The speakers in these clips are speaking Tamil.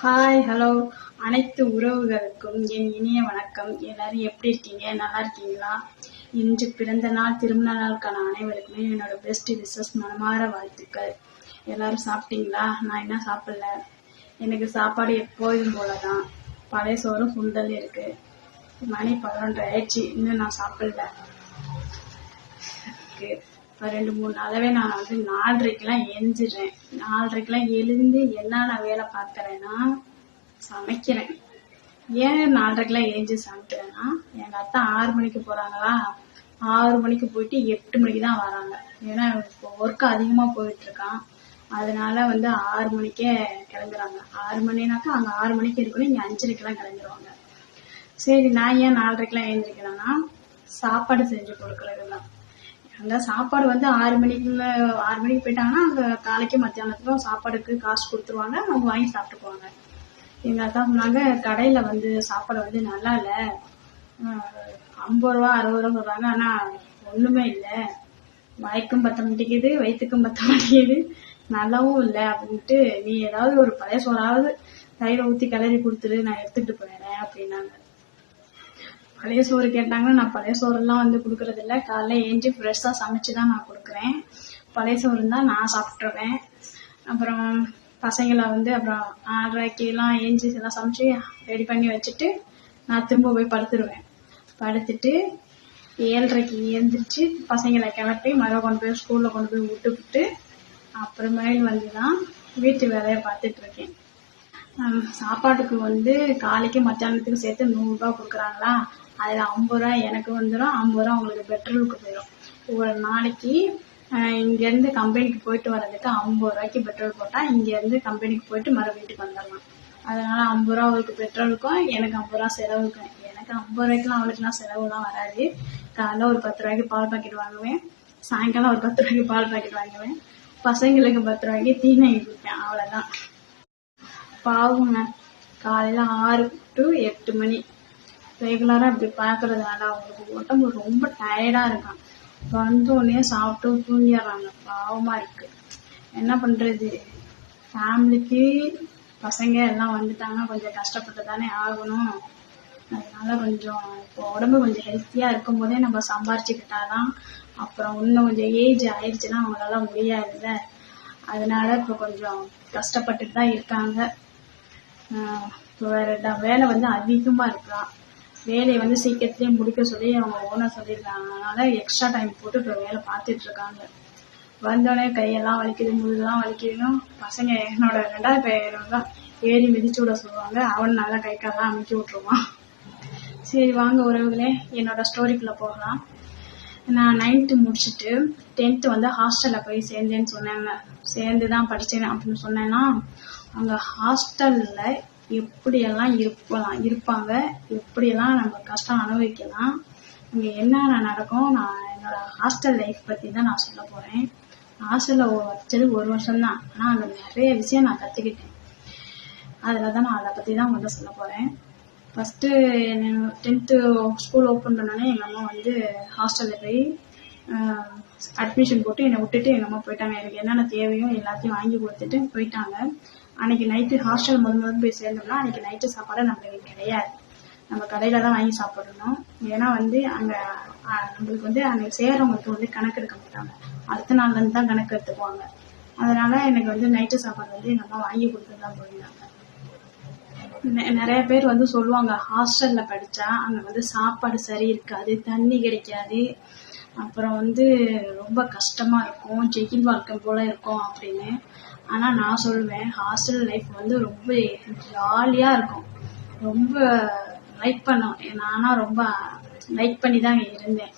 ஹாய் ஹலோ அனைத்து உறவுகளுக்கும் என் இனிய வணக்கம். எல்லாரும் எப்படி இருக்கீங்க? நல்லா இருக்கீங்களா? இன்று பிறந்த நாள் திருமண நாளுக்கான அனைவருக்குமே என்னோட பெஸ்ட் விசஸ் மனமார வாழ்த்துக்கள். எல்லாரும் சாப்பிட்டீங்களா? நான் என்ன சாப்பிடல. எனக்கு சாப்பாடு எப்போதும் போல தான் பழைய சோறும் சுண்டல் இருக்கு. மணி பதினொன்று ஆயிடுச்சு. இன்னும் நான் சாப்பிடல. ஓகே ரெண்டு மூணு நாளாகவே நான் வந்து நாலரைக்கெல்லாம் எஞ்சிடுறேன் நாலரைக்கெல்லாம் எழுந்து என்ன நான் வேலை பார்க்குறேன்னா சமைக்கிறேன். ஏன் நாலரைக்கெல்லாம் எழுந்து சமைக்கிறேன்னா எங்கள் அத்தை ஆறு மணிக்கு போகிறாங்களா ஆறு மணிக்கு போயிட்டு எட்டு மணிக்கு தான் வராங்க. ஏன்னா இப்போ ஒர்க் அதிகமாக போயிட்டுருக்கான். அதனால வந்து ஆறு மணிக்கே கிளம்புறாங்க. ஆறு மணினாக்கா அங்கே ஆறு மணிக்கு இருக்கணும். இங்கே அஞ்சரைக்கெல்லாம் கிளம்பிடுவாங்க சரி நான் ஏன் நாலரைக்கெல்லாம் எழுந்திரிக்கிறேன்னா சாப்பாடு செஞ்சு கொடுக்குறது தான் அங்கே சாப்பாடு வந்து ஆறு மணிக்குள்ள ஆறு மணிக்கு போயிட்டாங்கன்னா அங்கே காலைக்கு மத்தியானத்துக்கும் சாப்பாடுக்கு காசு கொடுத்துருவாங்க. அவங்க வாங்கி சாப்பிட்டுக்குவாங்க. எங்கள் அக்கா சொன்னாங்க கடையில் வந்து சாப்பாடு வந்து நல்லா இல்லை. ஐம்பது ரூபா அறுபது ரூபா சொல்கிறாங்க ஆனால் ஒன்றுமே இல்லை. வாய்க்கும் பத்த மாட்டேங்குது வயிற்றுக்கும் பத்த மாட்டேங்குது. நல்லாவும் இல்லை அப்படின்ட்டு நீ ஏதாவது ஒரு பழைய சோறாவது தயிரை ஊற்றி கிளறி கொடுத்துரு நான் எடுத்துக்கிட்டு போயிடுறேன் அப்படின்னாங்க. பழைய சோறு கேட்டாங்கன்னா நான் பழைய சோறுலாம் வந்து கொடுக்கறது இல்ல காலைல ஏஞ்சி ஃப்ரெஷ்ஷாக சமைச்சு தான் நான் கொடுக்குறேன். பழைய சோறு இருந்தால் நான் சாப்பிட்ருவேன் அப்புறம் பசங்களை வந்து அப்புறம் ஆறரைக்கெல்லாம் ஏஞ்சி எல்லாம் சமைச்சு ரெடி பண்ணி வச்சுட்டு நான் திரும்ப போய் படுத்துருவேன். படுத்துட்டு ஏழரைக்கு எழுந்திரிச்சு பசங்களை கிளப்பி மழை கொண்டு போய் ஸ்கூலில் கொண்டு போய் விட்டு விட்டு அப்புறமேல் வந்து தான் வீட்டு வேலையை பார்த்துட்ருக்கேன் சாப்பாட்டுக்கு வந்து காலைக்கு மத்தியானத்துக்கு சேர்த்து நூறுரூபா கொடுக்குறாங்களா? அதில் ஐம்பது ரூபா எனக்கு வந்துடும் ஐம்பது ரூபா அவங்களுக்கு பெட்ரோலுக்கு போயிடும் ஒரு நாளைக்கு இங்கேருந்து கம்பெனிக்கு போயிட்டு வர்றதுக்கு ஐம்பது ரூபாய்க்கு பெட்ரோல் போட்டால் இங்கேருந்து கம்பெனிக்கு போயிட்டு மறு வீட்டுக்கு வந்துடலாம். அதனால் ஐம்பது ரூபா அவளுக்கு பெட்ரோலுக்கும் எனக்கு ஐம்பது ரூபா செலவுக்கும். எனக்கு ஐம்பது ரூபாய்க்குலாம் அவளுக்குலாம் செலவுலாம் வராது. காலைல ஒரு பத்து ரூபாய்க்கு பால் பாக்கெட் வாங்குவேன் சாயங்காலம் ஒரு பத்து ரூபாய்க்கு பால் பாக்கெட் வாங்குவேன் பசங்களுக்கு பத்து ரூபாய்க்கு தீனி கொடுப்பேன் அவ்வளோதான் பாவங்க. காலையில் ஆறு டு எட்டு மணி. ரெகுலராக இப்படி பார்க்கறதுனால அவங்களுக்கு உடம்பு ரொம்ப டயர்டாக இருக்கான் வந்தோடனே சாப்பிட்டு தூங்கிடுறாங்க. பாவமாக இருக்குது என்ன பண்ணுறது ஃபேமிலிக்கு பசங்க எல்லாம் வந்துட்டாங்கன்னா கொஞ்சம் கஷ்டப்பட்டு தானே ஆகணும். அதனால கொஞ்சம் இப்போ உடம்பு கொஞ்சம் ஹெல்த்தியாக இருக்கும் போதே நம்ம சம்பாரிச்சுக்கிட்டாதான் அப்புறம் இன்னும் கொஞ்சம் ஏஜ் ஆயிடுச்சுன்னா அவங்களால முடியாதுல்ல. அதனால இப்போ கொஞ்சம் கஷ்டப்பட்டுட்டு தான் இருக்காங்க. வேற வேலை வந்து அதிகமாக இருக்கலாம் வேலையை வந்து சீக்கிரத்துலேயே முடிக்க சொல்லி அவங்க ஓனர் சொல்லியிருக்காங்க. அதனால எக்ஸ்ட்ரா டைம் போட்டு இப்போ வேலை பார்த்துட்டு இருக்காங்க. வந்தோடனே கையெல்லாம் வலிக்குது முதுகுலாம் வலிக்குதுன்னு பசங்க என்னோட ரெண்டாவது பையன் தான் ஏறி மிதிச்சு விட சொல்லுவாங்க. அவன் நல்லா கை காலெல்லாம் அமுக்கி விட்ருவான் சரி வாங்க உறவுகளே என்னோட ஸ்டோரிக்குள்ளே போகலாம். நான் நைன்த்து முடிச்சுட்டு டென்த்து வந்து ஹாஸ்டலில் போய் சேர்ந்தேன்னு சொன்னேங்க. சேர்ந்து தான் படித்தேன் அப்படின்னு சொன்னேன்னா அங்கே ஹாஸ்டலில் எப்படியெல்லாம் இருக்கலாம் இருப்பாங்க எப்படியெல்லாம் நம்ம கஷ்டம் அனுபவிக்கலாம் அங்கே என்னென்ன நடக்கும் நான் என்னோடய ஹாஸ்டல் லைஃப் பற்றி தான் நான் சொல்ல போகிறேன் ஹாஸ்டலில் வச்சது ஒரு வருஷம்தான். ஆனால் அங்கே நிறைய விஷயம் நான் கற்றுக்கிட்டேன் அதில் தான் நான் அதை பற்றி தான் வந்து சொல்ல போகிறேன் ஃபஸ்ட்டு டென்த்து ஸ்கூல் ஓப்பன் பண்ணோன்னே எங்கள் அம்மா வந்து ஹாஸ்டலில் போய் அட்மிஷன் போட்டு என்னை விட்டுட்டு எங்கள் அம்மா போயிட்டாங்க. எனக்கு என்னென்ன தேவையோ எல்லாத்தையும் வாங்கி கொடுத்துட்டு போயிட்டாங்க. அன்னைக்கு நைட்டு ஹாஸ்டல் முதல் முதல் போய் சேர்ந்தோம்னா அன்னைக்கு நைட்டு சாப்பாடு நம்மளுக்கு கிடையாது. நம்ம கடையில் தான் வாங்கி சாப்பிடணும். ஏன்னா வந்து அங்கே நம்மளுக்கு வந்து அங்கே சேர்றவங்களுக்கு வந்து கணக்கு எடுக்க மாட்டாங்க. அடுத்த நாள்லேருந்து தான் கணக்கு எடுத்துக்குவாங்க. அதனால எனக்கு வந்து நைட்டு சாப்பாடு வந்து எங்கள் அம்மா வாங்கி கொடுத்து தான் போயிருந்தாங்க. நெ- நிறைய பேர் வந்து சொல்லுவாங்க ஹாஸ்டல்ல படிச்சா அங்க வந்து சாப்பாடு சரி இருக்காது தண்ணி கிடைக்காது. அப்புறம் வந்து ரொம்ப கஷ்டமா இருக்கும் ஜெயில் வாழ்க்கை போல இருக்கும் அப்படின்னு. ஆனால் நான் சொல்லுவேன் ஹாஸ்டல் லைஃப் வந்து ரொம்ப ஜாலியாக இருக்கும். ரொம்ப லைக் பண்ணோம். நானாக ரொம்ப லைக் பண்ணி தான் அங்கே இருந்தேன்.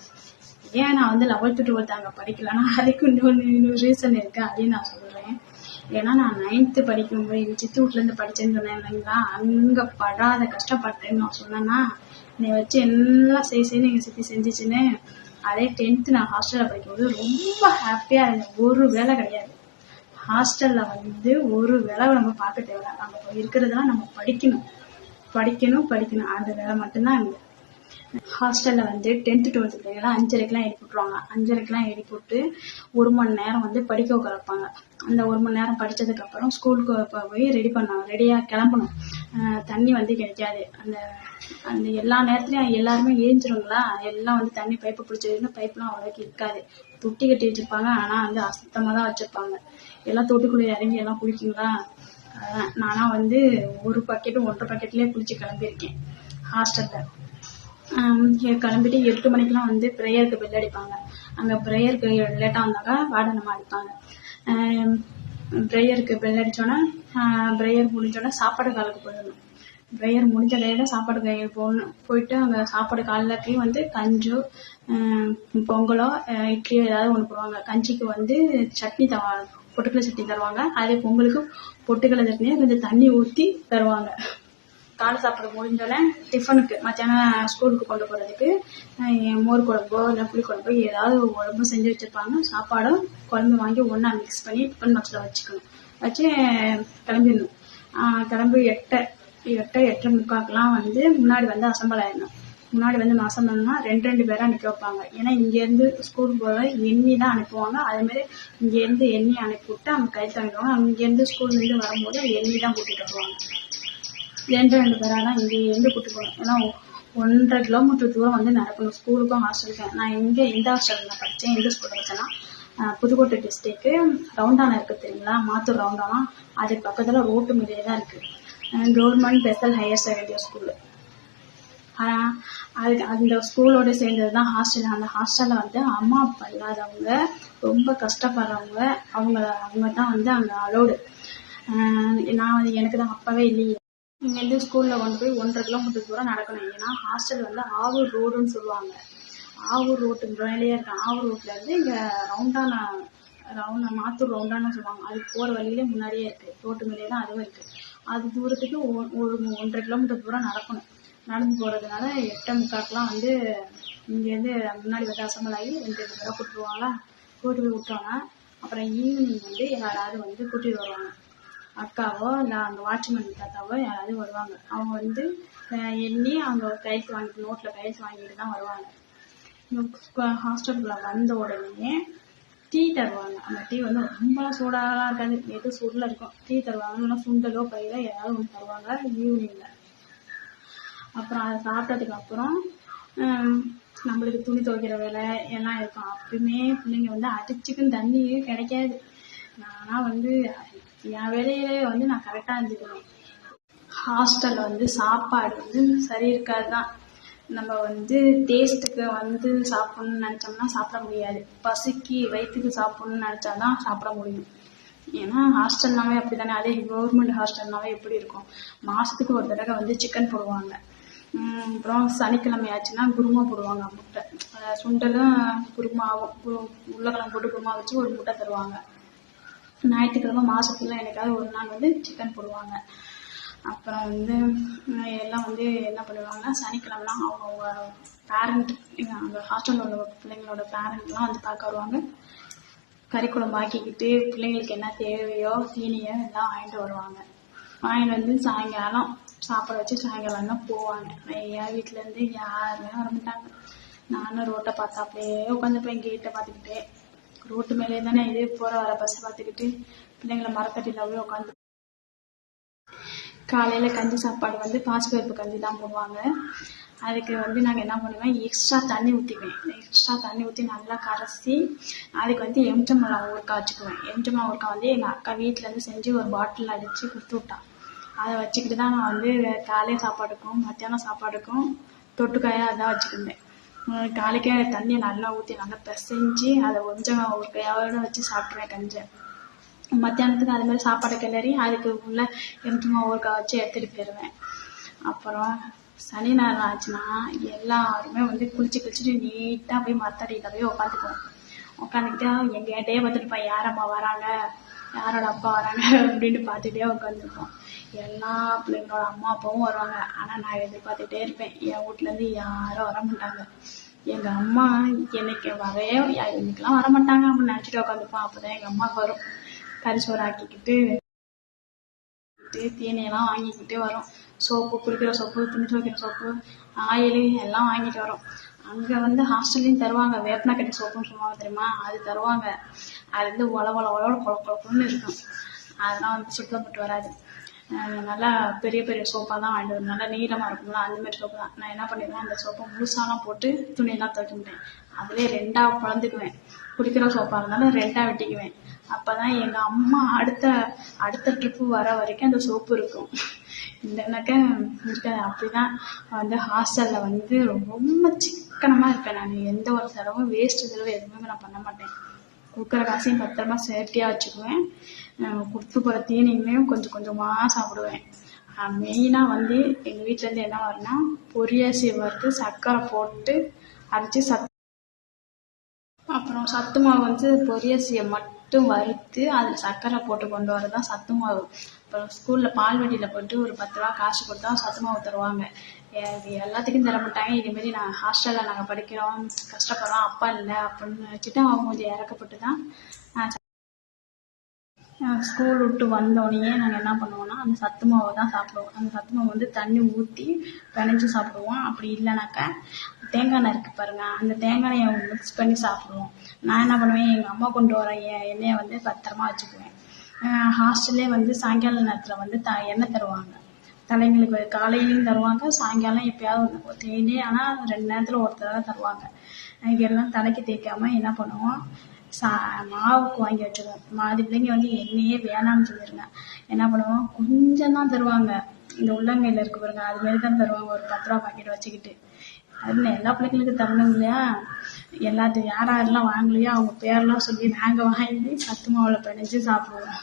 ஏன் நான் வந்து லெவல்த்து டுவெல்த் அங்கே படிக்கலன்னா அதுக்கு இன்னொன்று இன்னொரு ரீசன் இருக்குது அப்படின்னு நான் சொல்கிறேன் ஏன்னா நான் நைன்த்து படிக்கும்போது எங்கள் சித்தூர்லேருந்து படித்தேன்னு சொன்னேன் இல்லைங்களா? அங்கே படாத கஷ்டப்பட்டேன்னு நான் சொன்னேன்னா என்னை வச்சு எல்லாம் செய்ய செய்து எங்கள் சித்தி செஞ்சிச்சுன்னு அதே டென்த்து நான் ஹாஸ்டலில் படிக்கும்போது ரொம்ப ஹாப்பியாக இருந்தேன். ஒரு வேலை கிடையாது. ஹாஸ்டலில் வந்து ஒரு வேலை நம்ம பார்க்க தேவையில்ல. அங்கே இருக்கிறதெல்லாம் நம்ம படிக்கணும். படிக்கணும் படிக்கணும். அந்த வேலை மட்டும்தான் இருந்தது ஹாஸ்டலில் வந்து டென்த்து டுவெல்த்து பிள்ளைங்களாம் அஞ்சரைக்கெலாம் எழுப்பி விட்ருவாங்க அஞ்சரைக்கெலாம் எழுப்பி விட்டு ஒரு மணி நேரம் வந்து படிக்க உட்கார வைப்பாங்க. அந்த ஒரு மணி நேரம் படித்ததுக்கப்புறம் ஸ்கூலுக்கு போய் ரெடி பண்ணணும் ரெடியாக கிளம்பணும். தண்ணி வந்து கிடைக்காது. அந்த அந்த எல்லா நேரத்துலையும் எல்லாருமே ஏஞ்சிருங்களா எல்லாம் வந்து தண்ணி பைப்பு பிடிச்சதுன்னு பைப்லாம் அவ்வளோக்கு இருக்காது. தொட்டி கட்டி வச்சுருப்பாங்க. ஆனால் வந்து அசுத்தமாக தான் வச்சுருப்பாங்க. எல்லாம் தொட்டிக்குள்ளே இறங்கி எல்லாம் குளிக்குங்களா? நானாக வந்து ஒரு பக்கெட்டு ஒன்றரை பக்கெட்லேயே குளிச்சு கிளம்பியிருக்கேன். ஹாஸ்டலில். கிளம்பிட்டு எட்டு மணிக்கெலாம் வந்து ப்ரேயருக்கு பெல் அடிப்பாங்க. அங்கே ப்ரேயருக்கு லேட்டாக வந்தாக்கா வார்டனமாக அடிப்பாங்க. ப்ரேயருக்கு பெல் அடித்தோன்னே ப்ரேயர் முடிஞ்சோடனே சாப்பாடு காலுக்கு போயிடணும். ப்ரேயர் முடிஞ்ச கையில் சாப்பாடு கையில் போகணும் போயிட்டு அங்கே சாப்பாடு காலைலக்கு வந்து கஞ்சோ பொங்கலோ இட்லியோ ஏதாவது ஒன்று போடுவாங்க. கஞ்சிக்கு வந்து சட்னி தவா பொட்டுக்கடலை சட்னி தருவாங்க. அதே பொங்கலுக்கு பொட்டுக்கடலை சட்னியை கொஞ்சம் தண்ணி ஊற்றி தருவாங்க. காலை சாப்பாடு முடிஞ்சோடனே டிஃபனுக்கு மத்தியானம் ஸ்கூலுக்கு கொண்டு போகிறதுக்கு மோர் குழம்போ இல்லை புளி குழம்போ ஏதாவது உடம்பு செஞ்சு வச்சுருப்பாங்க. சாப்பாடும் குழம்பு வாங்கி ஒன்றா மிக்ஸ் பண்ணி டிஃபன் பாக்ஸில் வச்சுக்கணும். வச்சு கிளம்பிடணும். கிளம்பி எட்டை எட்டை எட்டரை முக்காக்கெலாம் வந்து முன்னாடி வந்து அசம்பல் ஆயிடணும். முன்னாடி வந்து அசம்பிள்னா ரெண்டு ரெண்டு பேராக நிற்க வைப்பாங்க. ஏன்னா இங்கேருந்து ஸ்கூலுக்கு போக எண்ணி தான் அனுப்புவாங்க. அதேமாரி இங்கேருந்து எண்ணி அனுப்பி விட்டு அவங்க கை தங்கிடுவாங்க. அங்கேருந்து ஸ்கூல்லேருந்து வரும்போது எண்ணி தான் கூட்டிகிட்டு வருவாங்க. ரெண்டு ரெண்டு பேராக தான் இங்கேருந்து கூட்டு போகணும் ஏன்னா ஒன்றரை கிலோமீட்டர் தூரம் வந்து நடக்கணும். ஸ்கூலுக்கும் ஹாஸ்டலுக்கும். நான் இங்கே எந்த ஹாஸ்டலில் படித்தேன் எந்த ஸ்கூலில் படித்தேன்னா புதுக்கோட்டை டிஸ்ட்ரிக்கு ரவுண்டானா இருக்குது தெரியுங்களா? மாத்தூர் ரவுண்டானா. அதுக்கு பக்கத்தில் ரோட்டு மீடியே தான் இருக்குது government special higher secondary school ஆனால் அதுக்கு அந்த ஸ்கூலோட சேர்ந்தது தான் ஹாஸ்டல் அந்த ஹாஸ்டலில் வந்து அம்மா அப்பா இல்லாதவங்க ரொம்ப கஷ்டப்படுறவங்க அவங்க அவங்க தான் வந்து அங்கே அலோடு நான் வந்து எனக்கு தான் அப்பாவே இல்லையே. இங்கேருந்து ஸ்கூலில் கொண்டு போய் ஒன்றரை கிலோமீட்டர் தூரம் நடக்கணும். ஏன்னா ஹாஸ்டல் வந்து ஆவூர் ரோடுன்னு சொல்லுவாங்க. ஆவூர் ரோட்டு மேலேயே இருக்கும் ஆவூர் ரோட்லேருந்து இங்கே ரவுண்டான ரவுண்ட் மாத்தூர் ரவுண்டான சொல்லுவாங்க. அது போகிற வழியிலே முன்னாடியே இருக்குது ரோட்டு மேலேயே தான் அதுவும் இருக்குது அது தூரத்துக்கு ஒ- ஒரு ஒன்றரை கிலோமீட்டர் தூரம் நடக்கணும். நடந்து போகிறதுனால எட்டே முக்காக்கெலாம் வந்து இங்கேருந்து முன்னாடி வந்து அசம்பிள் ஆகி ரெண்டு ரெண்டு பேரை கூப்பிட்டுருவாங்களா கூட்டி போய் விட்டோன்னா அப்புறம் ஈவினிங் வந்து யாராவது வந்து கூட்டிகிட்டு வருவாங்க. அக்காவோ இல்லை அந்த வாட்ச்மேன் தாத்தாவோ யாராவது வருவாங்க. அவங்க வந்து எண்ணி அவங்க கையெழுத்து வாங்கி நோட்டில் கையெழுத்து வாங்கிட்டு தான் வருவாங்க. ஹாஸ்டலுக்குள்ள வந்த உடனே டீ தருவாங்க. அந்த டீ வந்து ரொம்ப சூடாகலாம் இருக்காது. எது சுருள இருக்கும். டீ தருவாங்க. இல்லைனா சுண்டலோ பயிரோ ஏதாவது ஒன்று தருவாங்க. ஈவினிங்கில் அப்புறம் அதை சாப்பிட்டதுக்கு அப்புறம் நம்மளுக்கு துணி துவைக்கிற வேலை எல்லாம் இருக்கும். அப்பயுமே பிள்ளைங்க வந்து அடிச்சுக்குன்னு தண்ணியே கிடைக்காது. நான்லாம் வந்து என் வேலையிலே வந்து நான் கரெக்டாக இருந்துக்குவேன் ஹாஸ்டலில் வந்து சாப்பாடு வந்து சரி இருக்காது தான் நம்ம வந்து டேஸ்ட்டுக்கு வந்து சாப்பிட்ணுன்னு நினச்சோம்னா சாப்பிட முடியாது. பசிக்கு வயிற்றுக்கு சாப்பிட்ணுன்னு நினச்சா தான் சாப்பிட முடியும். ஏன்னா ஹாஸ்டல்னாவே அப்படி தானே அதே கவர்மெண்ட் ஹாஸ்டல்னாவே எப்படி இருக்கும்? மாதத்துக்கு ஒரு தடவை வந்து சிக்கன் போடுவாங்க. அப்புறம் சனிக்கிழமை ஆச்சுன்னா குருமா போடுவாங்க முட்டை. சுண்டலும் குருமாவும் கு- உருளைக்கிழங்கு போட்டு குருமா வச்சு ஒரு முட்டை தருவாங்க. ஞாயிற்றுக்கிழமை மாதத்துல என்னைக்காவது ஒரு நாள் வந்து சிக்கன் போடுவாங்க. அப்புறம் வந்து எல்லாம் வந்து என்ன பண்ணுவாங்கன்னா சனிக்கிழமைலாம் அவங்கவுங்க பேரண்ட் அங்கே ஹாஸ்டலில் உள்ள பிள்ளைங்களோட பேரண்ட்லாம் வந்து பார்க்க வருவாங்க. கறி குழம்பு ஆக்கிக்கிட்டு பிள்ளைங்களுக்கு என்ன தேவையோ தீனியோ எல்லாம் வாங்கிட்டு வருவாங்க. வாங்கிட்டு வந்து சாயங்காலம் சாப்பாடு வச்சு சாயங்காலம் தான் போவாங்க. என் வீட்டிலேருந்து யாருமே வர மாட்டாங்க. நானும் ரோட்டை பார்த்தா அப்படியே உட்காந்துப்பேன் கேட்டை பார்த்துக்கிட்டே. ரோட்டு மேலே தானே இது போகிற வர பஸ்ஸை பார்த்துக்கிட்டு பிள்ளைங்களை மரத்தட்டியில் போய் உட்காந்து காலையில் கஞ்சி சாப்பாடு வந்து பாசிப்பருப்பு கஞ்சி தான் போடுவாங்க. அதுக்கு வந்து நாங்கள் என்ன பண்ணுவேன் எக்ஸ்ட்ரா தண்ணி ஊற்றிக்குவேன் எக்ஸ்ட்ரா தண்ணி ஊற்றி நல்லா கரைச்சி அதுக்கு வந்து எம்டமலா ஊறுக்காய் வச்சுக்குவேன். எம்டமலா ஊறுக்காய் வந்து எங்கள் அக்கா வீட்டிலேருந்து செஞ்சு ஒரு பாட்டில் அடித்து கொடுத்து விட்டான் அதை வச்சுக்கிட்டு தான் நான் வந்து காலை சாப்பாடுக்கும் மத்தியானம் சாப்பாடுக்கும் தொட்டுக்காயாக அதான் வச்சுக்கிருந்தேன் காலைக்கே தண்ணியை நல்லா ஊற்றி நல்லா பிசைஞ்சு அதை கொஞ்சம் ஒரு கையோட வச்சு சாப்பிட்ருவேன் கஞ்சை. மத்தியானத்துக்கு அது மாதிரி சாப்பாடு கிளறி அதுக்கு உள்ள ஒரு ஊறுகாய் வச்சு எடுத்துகிட்டு போயிடுவேன். அப்புறம் சனி ஞாயிறு ஆச்சுன்னா எல்லாருமே வந்து குளிச்சு குளிச்சுட்டு நீட்டாக போய் மரத்தடியில் போய் உட்காந்துக்குவோம் உட்காந்துக்கிட்டு எங்கேட்டே பார்த்துட்டுப்போம் யாரம்மா வராங்க? யாரோட அப்பா வராங்க? அப்படின்னு பார்த்துட்டே உட்காந்துருப்போம் எல்லா பிள்ளைங்களோட அம்மா அப்பாவும் வருவாங்க. ஆனால் நான் எதிர்பார்த்துட்டே இருப்பேன். என் வீட்லேருந்து யாரும் வர மாட்டாங்க. எங்கள் அம்மா எனக்கு வரவே இன்னைக்கெல்லாம் வர மாட்டாங்க. அப்படின்னு நினச்சிட்டு உட்காந்துப்பான் அப்போ தான் எங்கள் அம்மா வரும் கரிசோறு ஆக்கிக்கிட்டு தீனியெல்லாம் வாங்கிக்கிட்டு வரும். சோப்பு குளிக்கிற சோப்பு துணி துவைக்கிற சோப்பு ஆயில் எல்லாம் வாங்கிட்டு வரோம். அங்கே வந்து ஹாஸ்டல்லையும் தருவாங்க. வேப்பனக்கட்டி சோப்புன்னு சொல்லுவாங்க தெரியுமா? அது தருவாங்க. அது வந்து ஒல ஒல ஒலோட கொல கொலன்னு இருக்கும். அதெல்லாம் வந்து சுத்தப்பட்டு வராது. நல்லா பெரிய பெரிய சோப்பாக தான் வாங்கிட்டு வரும் நல்லா நீளமாக இருக்கும்ல அந்த மாதிரி சோப்பு தான் நான் என்ன பண்ணிடுவேன் அந்த சோப்பை முழுசாலாம் போட்டு துணியெல்லாம் துவைக்கிட்டேன் அதிலே ரெண்டாக பிளந்துக்குவேன் குடிக்கிற சோப்பாக இருந்தாலும் ரெண்டாக வெட்டிக்குவேன். அப்போ தான் எங்கள் அம்மா அடுத்த அடுத்த ட்ரிப்பு வர வரைக்கும் அந்த சோப்பு இருக்கும். இல்லைனாக்கா இருக்காது அப்படி தான் வந்து ஹாஸ்டலில் வந்து ரொம்ப சிக்கனமாக இருப்பேன் நான். எந்த ஒரு செலவும் வேஸ்ட்டு செலவு எதுவுமே நான் பண்ண மாட்டேன். கொடுக்குற காசையும் பத்திரமா சேஃப்டியாக வச்சுக்குவேன். கொடுத்து போகிற தீனிங்களையும் கொஞ்சம் கொஞ்சமாக சாப்பிடுவேன். மெயினாக வந்து எங்கள் வீட்டிலேருந்து என்ன வரும்னா பொரியாசி வறுத்து சர்க்கரை போட்டு அரைச்சி சத் அப்புறம் சத்து மாவு வந்து பொரியாசியை மட்டும் வறுத்து அதில் சர்க்கரை போட்டு கொண்டு வரது தான் சத்து மாவு. அப்புறம் ஸ்கூலில் பால்வெட்டியில் போட்டு ஒரு பத்து ரூபா காசு கொடுத்தா சத்து மாவு தருவாங்க. எ- இது எல்லாத்துக்கும் தர மாட்டாங்க. இதேமாரி நான் ஹாஸ்டலில் நாங்கள் படிக்கிறோம் கஷ்டப்படுறோம் அப்பா இல்லை அப்படின்னு நினச்சிட்டு அவங்க கொஞ்சம் இறக்கப்பட்டு தான் ஸ்கூல் விட்டு வந்தோடனே நாங்கள் என்ன பண்ணுவோம்னா அந்த சத்து மாவை தான் சாப்பிடுவோம். அந்த சத்து மாவு வந்து தண்ணி ஊற்றி பிணைஞ்சு சாப்பிடுவோம். அப்படி இல்லைனாக்கா தேங்காய் எண்ணெய் இருக்குது பாருங்கள் அந்த தேங்காய் எண்ணெயை மிக்ஸ் பண்ணி சாப்பிடுவோம். நான் என்ன பண்ணுவேன் எங்கள் அம்மா கொண்டு வர எண்ணெயை வந்து பத்திரமா வச்சுக்குவேன். ஹாஸ்டல்லே வந்து சாயங்கால நேரத்தில் வந்து த எண்ணெய் தருவாங்க. தலைங்களுக்கு காலையிலையும் தருவாங்க சாயங்காலம் எப்பயாவது டெய்லி ஆனால் ரெண்டு நேரத்தில் ஒரு தடவை தருவாங்க. இதெல்லாம் எல்லாம் தலைக்கு தேய்க்காமல் என்ன பண்ணுவோம் சா மாவுக்கு வாங்கி வச்சுருவோம் மாதி பிள்ளைங்க வந்து எண்ணெயே வேணாம்னு சொல்லிடுங்க என்ன பண்ணுவோம்? கொஞ்சம் தான் தருவாங்க. இந்த உள்ளங்கையில் இருக்கு பாருங்க அது மாரி தான் தருவாங்க. ஒரு பத்து ரூபா பாக்கெட் வச்சுக்கிட்டு. அதுன்னு எல்லா பிள்ளைங்களுக்கும் தரணும் இல்லையா? எல்லாத்தையும் யார் யாரெல்லாம் வாங்கலையோ அவங்க பேரெல்லாம் சொல்லி நாங்கள் வாங்கி சத்து மாவில் பிணைஞ்சு சாப்பிடுவோம்.